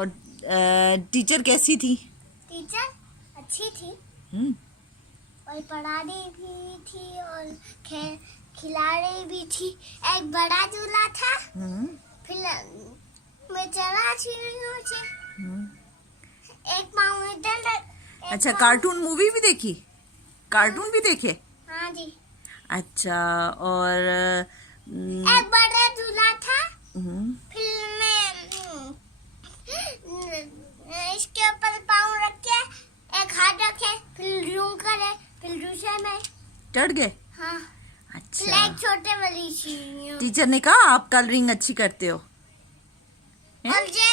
और टीचर कैसी थी? टीचर अच्छी थी और पढ़ा रही भी थी और खिला रही भी थी। एक बड़ा झूला था, फिर मैं चढ़ा सीढ़ियों से, एक पाँव इधर। अच्छा, कार्टून मूवी भी देखी? कार्टून भी देखे? हाँ जी। अच्छा, और एक बड़ा झूला था, फिर मैं इसके ऊपर पाँव रख के एक हाथ रखे, फिर यूं करे, फिर दूसरे में चढ़ गए? हाँ। अच्छा, फिर एक छोटे वाली सीढ़ियों। टीचर ने कहा आप कलरिंग अच्छी करते हो? और ये